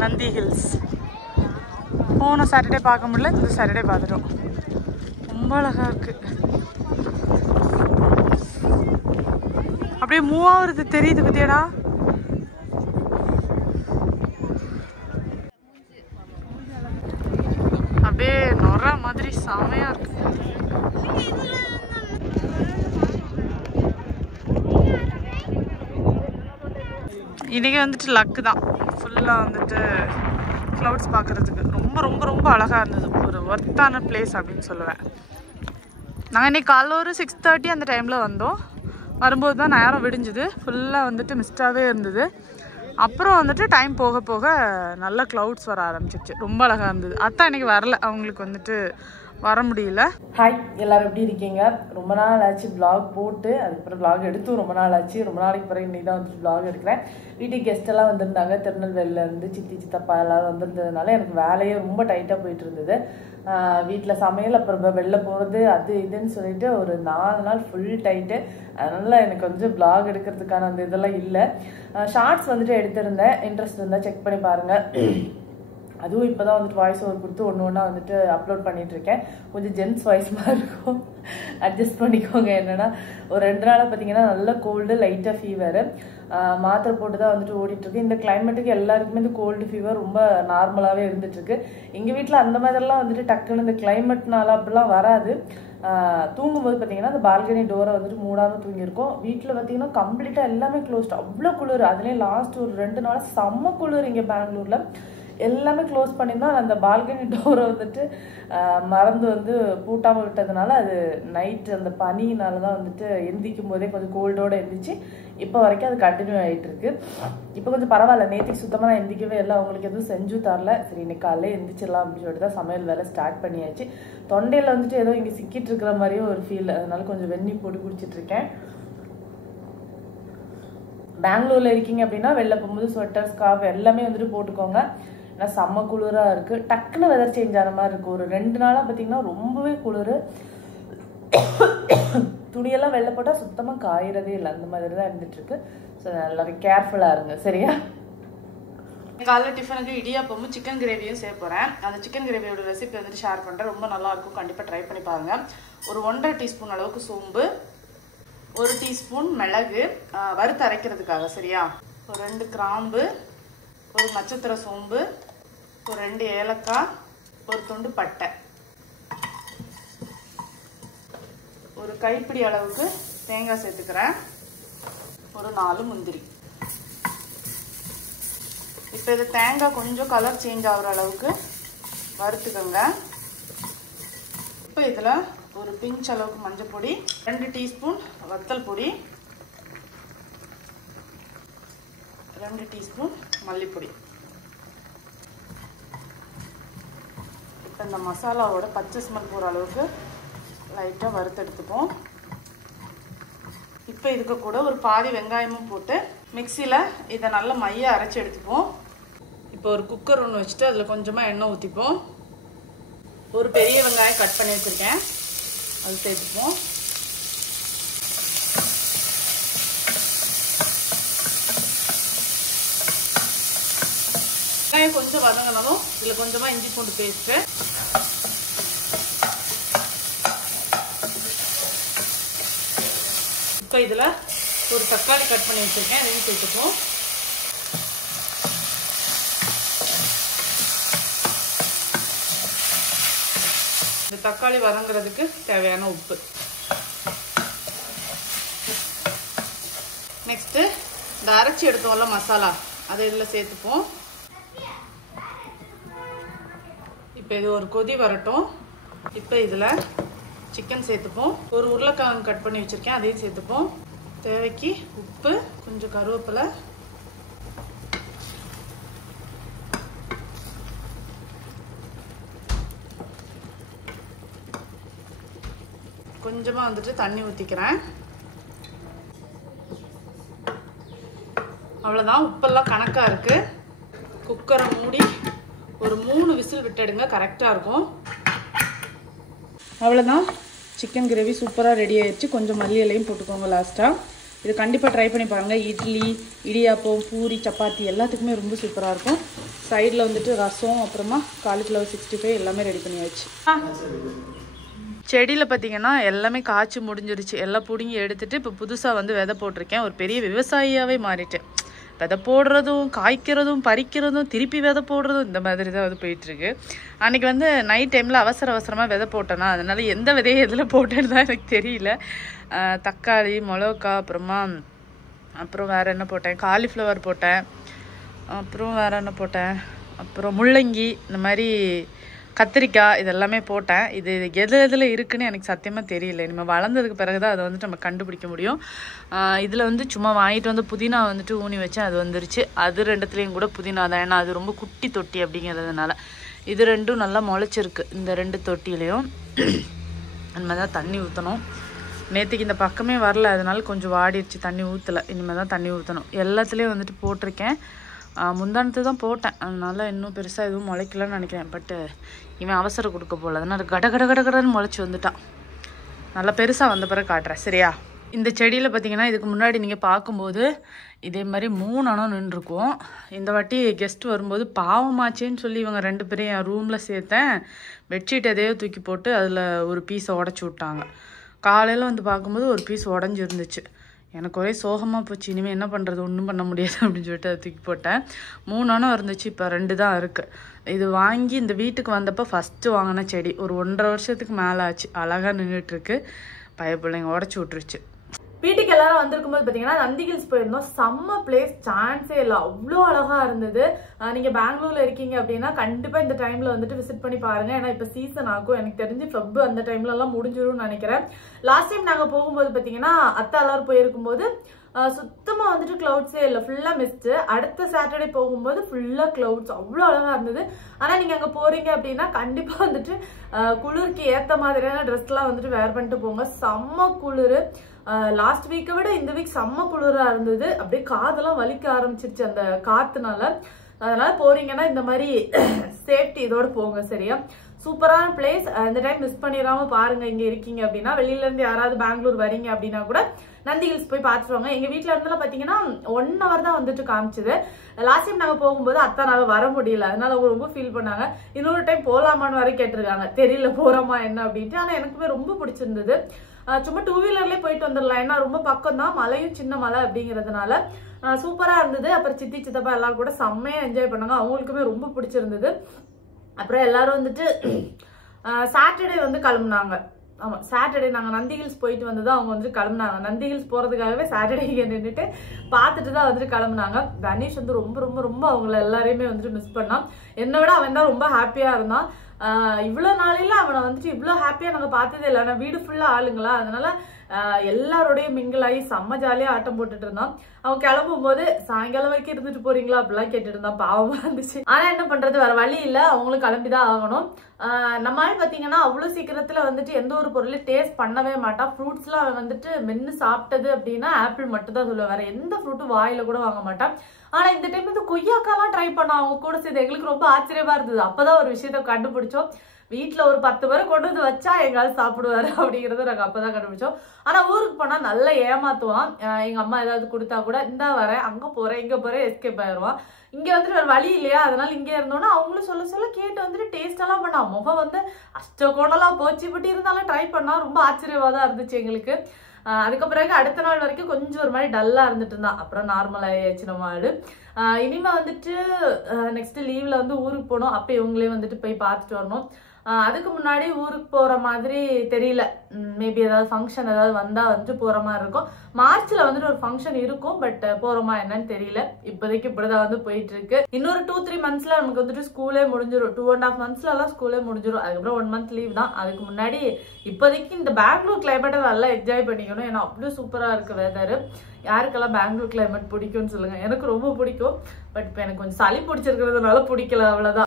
Nandi hills. போன Saturday பார்க்க முடியல, இந்த சாட்டர்டே பார்த்துட்டோம். ரொம்ப அழகாக இருக்குது. அப்படியே மூவாவது தெரியுது பத்தியடா. அப்படியே நொற மாதிரி செமையா இருக்கு. இன்னைக்கு வந்துட்டு லக்கு தான். ஃபுல்லாக வந்துட்டு க்ளவுட்ஸ் பார்க்குறதுக்கு ரொம்ப ரொம்ப ரொம்ப அழகாக இருந்தது. ஒரு ஒர்த்தான பிளேஸ் அப்படின்னு சொல்லுவேன். நாங்கள் இன்றைக்கி காலைல ஒரு 6:30 அந்த டைமில் வந்தோம். வரும்போது தான் நேரம் விடிஞ்சுது. ஃபுல்லாக வந்துட்டு மிஸ்டாகவே இருந்தது. அப்புறம் வந்துட்டு டைம் போக போக நல்ல க்ளவுட்ஸ் வர ஆரம்பிச்சிச்சு. ரொம்ப அழகாக இருந்தது. அத்தான் இன்றைக்கி வரல, அவங்களுக்கு வந்துட்டு வர முடியல. ஹாய், எல்லோரும் எப்படி இருக்கீங்க? ரொம்ப நாள் ஆச்சு vlog போட்டு. அதுக்கப்புறம் vlog எடுத்தும் ரொம்ப நாள் ஆச்சு. ரொம்ப நாளைக்கு பிறகு இன்றைக்கி தான் வந்துட்டு vlog எடுக்கிறேன். வீட்டுக்கு கெஸ்ட்டெல்லாம் வந்திருந்தாங்க. திருநெல்வேலியிலேருந்து சித்தி சித்தப்பா எல்லோரும் வந்திருந்ததுனால எனக்கு வேலையே ரொம்ப டைட்டாக போயிட்டு இருந்தது. வீட்டில் சமையல், அப்புறம் வெளில போகிறது, அது இதுன்னு சொல்லிட்டு ஒரு 4 நாள் ஃபுல் டைட்டு. அதனால் எனக்கு வந்து vlog எடுக்கிறதுக்கான அந்த இதெல்லாம் இல்லை. ஷார்ட்ஸ் வந்துட்டு எடுத்திருந்தேன். இன்ட்ரெஸ்ட் இருந்தால் செக் பண்ணி பாருங்கள். அதுவும் இப்போ தான் வந்துட்டு வாய்ஸ் ஓவர் கொடுத்து ஒன்று ஒன்றா வந்துட்டு அப்லோட் பண்ணிகிட்ருக்கேன். கொஞ்சம் ஜென்ஸ் வாய்ஸ் மாதிரி இருக்கும், அட்ஜஸ்ட் பண்ணிக்கோங்க. என்னென்னா ஒரு 2 நாளாக பார்த்தீங்கன்னா நல்ல கோல்டு, லைட்டாக ஃபீவரு. மாத்திரை போட்டு தான் வந்துட்டு ஓடிட்டுருக்கு. இந்த கிளைமேட்டுக்கு எல்லாருக்குமே இந்த கோல்டு ஃபீவர் ரொம்ப நார்மலாகவே இருந்துகிட்ருக்கு. எங்கள் வீட்டில் அந்த மாதிரிலாம் வந்துட்டு டக்குன்னு இந்த கிளைமேட்னால அப்படிலாம் வராது. தூங்கும்போது பார்த்தீங்கன்னா அந்த பால்கனி டோரை வந்துட்டு மூடாமல் தூங்கியிருக்கோம். வீட்டில் பார்த்தீங்கன்னா கம்ப்ளீட்டாக எல்லாமே க்ளோஸ்ட். அவ்வளோ குளிர். அதுலேயும் லாஸ்ட் ஒரு 2 நாளாக செம்ம குளிர். இங்கே பெங்களூரில் எல்லாமே க்ளோஸ் பண்ணியிருந்தோம். அந்த பால்கனி டோரை வந்துட்டு மறந்து வந்து பூட்டாமல் விட்டதுனால அது நைட்டு அந்த பனியினால தான் வந்துட்டு எந்திக்கும் போதே கொஞ்சம் கோல்டோடு எந்திரிச்சு இப்போ வரைக்கும் அது கண்டினியூ ஆகிட்டு இருக்கு. இப்போ கொஞ்சம் பரவாயில்ல. நேற்றுக்கு சுத்தமாக நான் எந்திக்கவே இல்லை. அவங்களுக்கு எதுவும் செஞ்சு தரல. சரி, இன்னைக்கு காலையில் எந்திரிச்சிடலாம் அப்படின்னு சொல்லிட்டு தான் சமையல் வேலை ஸ்டார்ட் பண்ணியாச்சு. தொண்டையில் வந்துட்டு ஏதோ இங்கே சிக்கிட்டு இருக்கிற மாதிரியும் ஒரு ஃபீல். அதனால கொஞ்சம் வெந்நீர் போட்டு குடிச்சிட்ருக்கேன். பெங்களூரில் இருக்கீங்க அப்படின்னா வெளில போகும்போது ஸ்வெட்டர், ஸ்கார்ஃப் எல்லாமே வந்துட்டு போட்டுக்கோங்க. ஏன்னா செம்ம குளிராக இருக்குது. டக்குன்னு வெதர் சேஞ்ச் ஆன மாதிரி இருக்குது. ஒரு 2 நாளாக பார்த்தீங்கன்னா ரொம்பவே குளிர். துணியெல்லாம் வெளில போட்டால் சுத்தமாக காயறதே இல்லை. அந்த மாதிரி தான் இருந்துகிட்ருக்கு. ஸோ எல்லாரும் கேர்ஃபுல்லாக இருங்க, சரியா? காலைல டிஃபனுக்கு இடியாப்பமும் சிக்கன் கிரேவியும் செய்ய போகிறேன். அந்த சிக்கன் கிரேவியோட ரெசிபி வந்துட்டு ஷேர் பண்ணுறேன். ரொம்ப நல்லாயிருக்கும், கண்டிப்பாக ட்ரை பண்ணி பாருங்கள். ஒரு 1.5 டீஸ்பூன் அளவுக்கு சோம்பு, 1 டீஸ்பூன் மிளகு வறுத்து அரைக்கிறதுக்காக, சரியா? ஒரு 2 கிராம்பு, ஒரு நட்சத்திர சோம்பு, ஒரு 2 ஏலக்காய், ஒரு துண்டு பட்டை, ஒரு கைப்பிடி அளவுக்கு தேங்காய் சேர்த்துக்கிறேன், ஒரு 4 முந்திரி. இப்போ இது தேங்காய் கொஞ்சம் கலர் சேஞ்ச் ஆகிற அளவுக்கு வறுத்துக்கோங்க. இப்போ இதில் ஒரு பிஞ்ச் அளவுக்கு மஞ்சள் பொடி, 2 டீஸ்பூன் வத்தல் பொடி, 2 டீஸ்பூன் மல்லிப்பொடி. இப்போ இந்த மசாலாவோட பச்சை ஸ்மெல் போகிற அளவுக்கு லைட்டாக வறுத்தெடுத்துப்போம். இப்போ இதுக்கு கூட ஒரு பாதி வெங்காயமும் போட்டு மிக்சியில் இதை நல்லா மையாக அரைச்சி எடுத்துப்போம். இப்போ ஒரு குக்கர் ஒன்று வச்சுட்டு அதில் கொஞ்சமாக எண்ணெய் ஊற்றிப்போம். ஒரு பெரிய வெங்காயம் கட் பண்ணி வச்சுருக்கேன், அது சேர்த்துப்போம். வெங்காயம் கொஞ்சம் வதங்கினாலும் இதில் கொஞ்சமாக இஞ்சி பூண்டு பேஸ்ட்டு, இப்போ இதில் ஒரு தக்காளி கட் பண்ணி வச்சுருக்கேன், அதையும் சேர்த்துப்போம். இந்த தக்காளி வதங்குறதுக்கு தேவையான உப்பு. நெக்ஸ்ட்டு இந்த அரைச்சி எடுத்தோம்ல மசாலா, அதை இதில் சேர்த்துப்போம். இப்போ இது ஒரு கொதி வரட்டும். இப்போ இதில் சிக்கன் சேர்த்துப்போம். ஒரு உருளைக்கிழங்கு கட் பண்ணி வச்சுருக்கேன், அதையும் சேர்த்துப்போம். தேவைக்கு உப்பு, கொஞ்சம் கருவேப்பிலை, கொஞ்சமாக வந்துட்டு தண்ணி ஊற்றிக்கிறேன். அவ்வளோதான், உப்பெல்லாம் கணக்காக இருக்குது. குக்கரை மூடி ஒரு 3 விசில் விட்டுடுங்க, கரெக்டாக இருக்கும். அவ்வளோதான், சிக்கன் கிரேவி சூப்பராக ரெடி ஆயிடுச்சு. கொஞ்சம் மல்லி இலையும் போட்டுக்கோங்க லாஸ்ட்டாக. இது கண்டிப்பாக ட்ரை பண்ணி பாருங்கள். இட்லி, இடியாப்பம், பூரி, சப்பாத்தி எல்லாத்துக்குமே ரொம்ப சூப்பராக இருக்கும். சைடில் வந்துட்டு ரசம், அப்புறமா காலிஃப்ளவர் 65 எல்லாமே ரெடி பண்ணியாச்சு. செடியில் பார்த்தீங்கன்னா எல்லாமே காய்ச்சி முடிஞ்சிருச்சு. எல்லாம் பிடுங்கி எடுத்துகிட்டு இப்போ புதுசாக வந்து விதை போட்டிருக்கேன். ஒரு பெரிய விவசாயியாகவே மாறிட்டேன். விதை போடுறதும், காய்க்கிறதும், பறிக்கிறதும், திருப்பி விதை போடுறதும், இந்த மாதிரி தான் வந்து போயிட்டுருக்கு. அன்றைக்கி வந்து நைட் டைமில் அவசரமாக விதை போட்டேன்னா, அதனால் எந்த விதையை எதில் போட்டேன்னு தான் எனக்கு தெரியல. தக்காளி, மிளகா, அப்புறம் வேறு என்ன போட்டேன், காலிஃப்ளவர் போட்டேன், அப்புறம் வேறு என்ன போட்டேன், அப்புறம் முள்ளங்கி, இந்த மாதிரி கத்திரிக்காய் இதெல்லாமே போட்டேன். இது எதில் இருக்குதுன்னு எனக்கு சத்தியமாக தெரியல. இனிமேல் வளர்ந்ததுக்கு பிறகு தான் அதை வந்துட்டு நம்ம கண்டுபிடிக்க முடியும். இதில் வந்து சும்மா வாங்கிட்டு வந்து புதினா வந்துட்டு ஊனி வச்சேன், அது வந்துருச்சு. அது ரெண்டுத்துலேயும் கூட புதினா தான், ஏன்னா அது ரொம்ப குட்டி தொட்டி அப்படிங்கிறதுனால. இது ரெண்டும் நல்லா முளைச்சிருக்கு. இந்த 2 தொட்டிலையும் இனிமேல் தான் தண்ணி ஊற்றணும். நேற்றுக்கு இந்த பக்கமே வரல, அதனால கொஞ்சம் வாடிடுச்சு, தண்ணி ஊற்றலை. இனிமேல் தான் தண்ணி ஊற்றணும். எல்லாத்துலேயும் வந்துட்டு போட்டிருக்கேன். முந்தானத்து தான் போட்டேன், அதனால் இன்னும் பெருசாக எதுவும் முளைக்கலன்னு நினைக்கிறேன். பட்டு இவன் அவசரம் கொடுக்க போல, அதனால் கடன்னு முளைச்சி வந்துட்டான். நல்லா பெருசாக வந்த பிறகு காட்டுறேன், சரியா? இந்த செடியில் பார்த்தீங்கன்னா இதுக்கு முன்னாடி நீங்கள் பார்க்கும்போது இதே மாதிரி 3 அணம் நின்றுருக்கும். இந்த வாட்டி கெஸ்ட் வரும்போது பாவமாச்சேன்னு சொல்லி இவங்க 2 பேரையும் என் ரூமில் சேர்த்தேன். பெட்ஷீட் எதையோ தூக்கி போட்டு அதில் ஒரு பீஸை உடச்சி விட்டாங்க. காலையில் வந்து பார்க்கும்போது ஒரு பீஸ் உடஞ்சிருந்துச்சு. எனக்கு ஒரே சோகமாக போச்சு. இனிமேல் என்ன பண்ணுறது, ஒன்றும் பண்ண முடியாது அப்படின்னு சொல்லிட்டு அதை தூக்கி போட்டேன். 3 அணம் இருந்துச்சு, இப்போ 2 தான் இருக்குது. இது வாங்கி இந்த வீட்டுக்கு வந்தப்போ ஃபஸ்ட்டு வாங்கின செடி. ஒரு 1.5 வருஷத்துக்கு மேலே ஆச்சு. அழகாக நின்றுட்டுருக்கு. பிள்ளைங்க உடச்சி விட்டுருச்சு. வீட்டுக்கு எல்லாரும் வந்திருக்கும் போது பார்த்தீங்கன்னா நந்தி ஹில்ஸ் போயிருந்தோம். செம்ம பிளேஸ், சான்ஸே இல்லை, அவ்வளோ அழகா இருந்தது. நீங்கள் பெங்களூர்ல இருக்கீங்க அப்படின்னா கண்டிப்பாக இந்த டைம்ல வந்துட்டு விசிட் பண்ணி பாருங்க. ஏன்னா இப்போ சீசன் ஆகும். எனக்கு தெரிஞ்சு ஃபெப் அந்த டைம்லலாம் முடிஞ்சிடும்னு நினைக்கிறேன். லாஸ்ட் டைம் நாங்கள் போகும்போது பார்த்தீங்கன்னா அத்தை எல்லாரும் போயிருக்கும்போது சுத்தமா வந்துட்டு கிளவுட்ஸே இல்லை, ஃபுல்லா மிஸ்ட். அடுத்த சாட்டர்டே போகும்போது ஃபுல்லா கிளவுட்ஸ், அவ்வளோ அழகா இருந்தது. ஆனா நீங்க அங்க போறீங்க அப்படின்னா கண்டிப்பா வந்துட்டு குளிருக்கு ஏத்த மாதிரியான ட்ரெஸ்லாம் வந்துட்டு வேர் பண்ணிட்டு போங்க. செம்ம குளிர். லாஸ்ட் வீக்கை விட இந்த வீக் செம்ம குளிரா இருந்தது. அப்படியே காதெல்லாம் வலிக்க ஆரம்பிச்சிருச்சு அந்த காத்துனால. அதனால போறீங்கன்னா இந்த மாதிரி சேஃப்டி இதோட போங்க, சரியா? சூப்பரான பிளேஸ். இந்த டைம் மிஸ் பண்ணிடாம பாருங்க. இங்க இருக்கீங்க அப்படின்னா, வெளியில இருந்து யாராவது பெங்களூர் வரீங்க அப்படின்னா கூட நந்தி ஹில்ஸ் போய் பார்த்துருவாங்க. எங்க வீட்டுல இருந்தாலும் பாத்தீங்கன்னா 1 hour தான் வந்துட்டு காமிச்சது. லாஸ்ட் டைம் நாங்க போகும்போது அத்தானால வர முடியல, அதனால அவங்க ரொம்ப ஃபீல் பண்ணாங்க. இன்னொரு டைம் போலாமான்னு வரை கேட்டிருக்காங்க. தெரியல போறோமா என்ன அப்படின்ட்டு. ஆனா எனக்குமே ரொம்ப பிடிச்சிருந்தது. சும்மா 2 வீலர்லயே போயிட்டு வந்துடலாம், ஏன்னா ரொம்ப பக்கம் தான், மலையும் சின்ன மலை அப்படிங்கிறதுனால சூப்பரா இருந்தது. அப்புறம் சித்தி சித்தப்பா எல்லாரும் கூட செம்மையா என்ஜாய் பண்ணாங்க. அவங்களுக்குமே ரொம்ப பிடிச்சிருந்தது. அப்புறம் எல்லாரும் வந்துட்டு சாட்டர்டே வந்து கிளம்புனாங்க. ஆமா, சாட்டர்டே நாங்கள் நந்தி ஹில்ஸ் போயிட்டு வந்து தான் அவங்க வந்துட்டு கிளம்புனாங்க. நந்தி ஹில்ஸ் போகிறதுக்காகவே சாட்டர்டே இங்கே நின்றுட்டு பார்த்துட்டு தான் வந்துட்டு கிளம்புனாங்க. தனீஷ் வந்து ரொம்ப ரொம்ப ரொம்ப அவங்கள எல்லாரையுமே வந்துட்டு மிஸ் பண்ணான். என்னை விட அவன் தான் ரொம்ப ஹாப்பியாக இருந்தான். இவ்வளோ நாளையில அவனை வந்துட்டு இவ்வளோ ஹாப்பியாக நாங்கள் பார்த்ததே இல்லை. ஆனால் வீடு ஃபுல்லாக ஆளுங்களா, அதனால எல்லாரோடையும் மிங்கிள் ஆகி செம்ம ஜாலியாக ஆட்டம் போட்டுட்டு இருந்தான். அவன் கிளம்பும் போது சாயங்காலம் வரைக்கும் இருந்துட்டு போறீங்களா அப்படிலாம் கேட்டுட்டு இருந்தான். பாவமா இருந்துச்சு. ஆனா என்ன பண்றது, வேற வழி இல்ல, அவங்களும் கிளம்பிதான் ஆகணும். நம்ம பாத்தீங்கன்னா அவ்வளவு சீக்கிரத்துல வந்துட்டு எந்த ஒரு பொருளையும் டேஸ்ட் பண்ணவே மாட்டான். ஃப்ரூட்ஸ் எல்லாம் அவன் வந்துட்டு மென்னு சாப்பிட்டது அப்படின்னா ஆப்பிள் மட்டும் தான் சொல்லுவேன், வேற எந்த ஃப்ரூட்டும் வாயில கூட வாங்க மாட்டான். ஆனா இந்த டைம் வந்து கொய்யாக்காலாம் ட்ரை பண்ணோம் அவங்க கூட சேர்ந்து. எங்களுக்கு ரொம்ப ஆச்சரியமா இருந்தது. அப்பதான் ஒரு விஷயத்த கண்டுபிடிச்சோம். வீட்டுல ஒரு 10 பேரை கொண்டு வந்து வச்சா எங்காவது சாப்பிடுவாரு அப்படிங்கறத நாங்க அப்பதான் கண்டுபிடிச்சோம். ஆனா ஊருக்கு போனா நல்லா ஏமாத்துவான். எங்க அம்மா ஏதாவது கொடுத்தா கூட இந்தா வரேன், அங்க போறேன், இங்க போறேன், எஸ்கேப் ஆயிடுவான். இங்க வந்துட்டு வேற வழி இல்லையா, அதனால இங்க இருந்தோம்னா அவங்களும் சொல்ல சொல்ல கேட்டு வந்துட்டு டேஸ்ட் எல்லாம் பண்ணா. முகம் வந்து அஷ்டகோணலாம் போச்சு, பட் இருந்தாலும் ட்ரை பண்ணா ரொம்ப ஆச்சரியமா தான் இருந்துச்சு எங்களுக்கு. அதுக்கப்புறம் அடுத்த நாள் வரைக்கும் கொஞ்சம் ஒரு மாதிரி டல்லா இருந்துட்டு இருந்தான். அப்புறம் நார்மல் ஆயிடுச்சு நம்ம ஆளு. இனிமே வந்துட்டு நெக்ஸ்ட் லீவ்ல வந்து ஊருக்கு போனோம். அப்ப இவங்களே வந்துட்டு போய் பார்த்துட்டு வரணும். அதுக்கு முன்னாடி ஊருக்கு போற மாதிரி தெரியல. மேபி ஏதாவது ஃபங்க்ஷன் ஏதாவது வந்தா வந்துட்டு போற மாதிரி இருக்கும். மார்ச்ல வந்துட்டு ஒரு ஃபங்க்ஷன் இருக்கும், பட் போறோமா என்னன்னு தெரியல. இப்போதைக்கு இப்படிதான் வந்து போயிட்டு இருக்கு. இன்னொரு 2-3 monthsல நமக்கு வந்துட்டு ஸ்கூலே முடிஞ்சிடும். 2.5 monthsல எல்லாம் ஸ்கூலே முடிஞ்சிடும். அதுக்கப்புறம் 1 month லீவ் தான். அதுக்கு முன்னாடி இப்போதைக்கு இந்த பெங்களூர் கிளைமேட்டை நல்லா என்ஜாய் பண்ணிக்கணும். ஏன்னா அவ்வளவு சூப்பரா இருக்கு வெதர். யாருக்கெல்லாம் பெங்களூர் கிளைமேட் பிடிக்கும்னு சொல்லுங்க. எனக்கு ரொம்ப பிடிக்கும். பட் இப்போ எனக்கு கொஞ்சம் சளி பிடிச்சிருக்கிறதுனால பிடிக்கல, அவ்வளவுதான்.